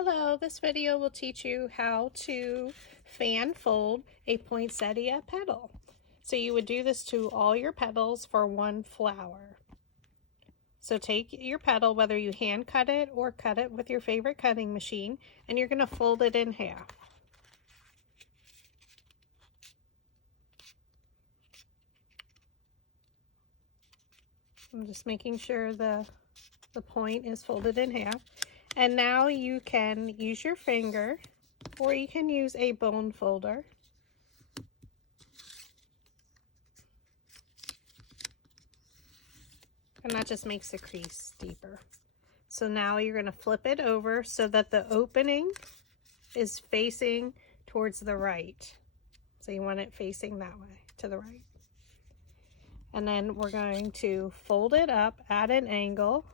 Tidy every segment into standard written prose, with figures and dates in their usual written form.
Hello, this video will teach you how to fan fold a poinsettia petal. So you would do this to all your petals for one flower. So take your petal, whether you hand cut it or cut it with your favorite cutting machine, and you're going to fold it in half. I'm just making sure the point is folded in half. And now you can use your finger, or you can use a bone folder. And that just makes the crease deeper. So now you're going to flip it over so that the opening is facing towards the right. So you want it facing that way, to the right. And then we're going to fold it up at an angle.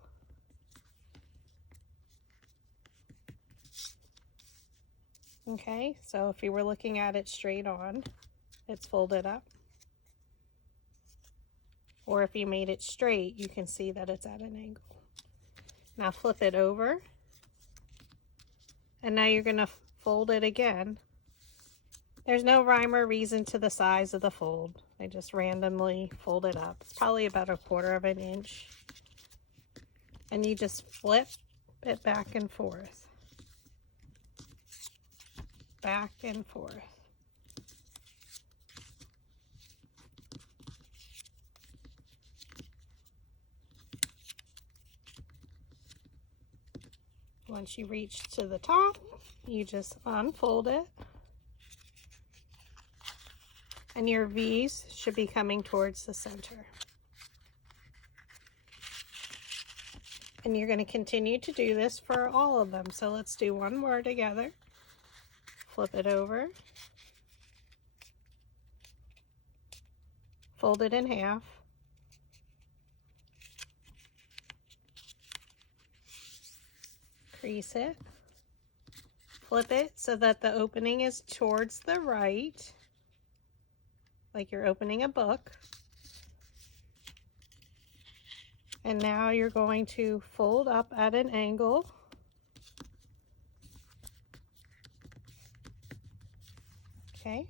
Okay, so if you were looking at it straight on, it's folded up. Or if you made it straight, you can see that it's at an angle. Now flip it over. And now you're going to fold it again. There's no rhyme or reason to the size of the fold. I just randomly fold it up. It's probably about 1/4 of an inch. And you just flip it back and forth. Back and forth. Once you reach to the top, you just unfold it. And your V's should be coming towards the center. And you're going to continue to do this for all of them. So let's do one more together. Flip it over. Fold it in half. Crease it. Flip it so that the opening is towards the right, like you're opening a book. And now you're going to fold up at an angle. Okay.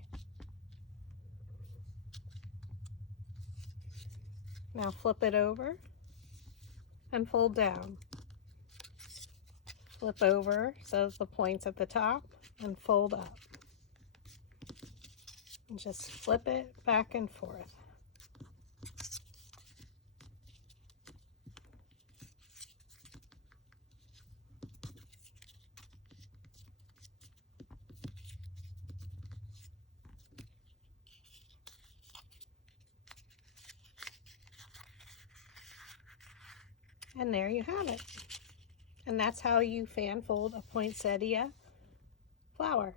Now flip it over and fold down. Flip over so the point's at the top and fold up. And just flip it back and forth. And there you have it. And that's how you fan fold a poinsettia flower.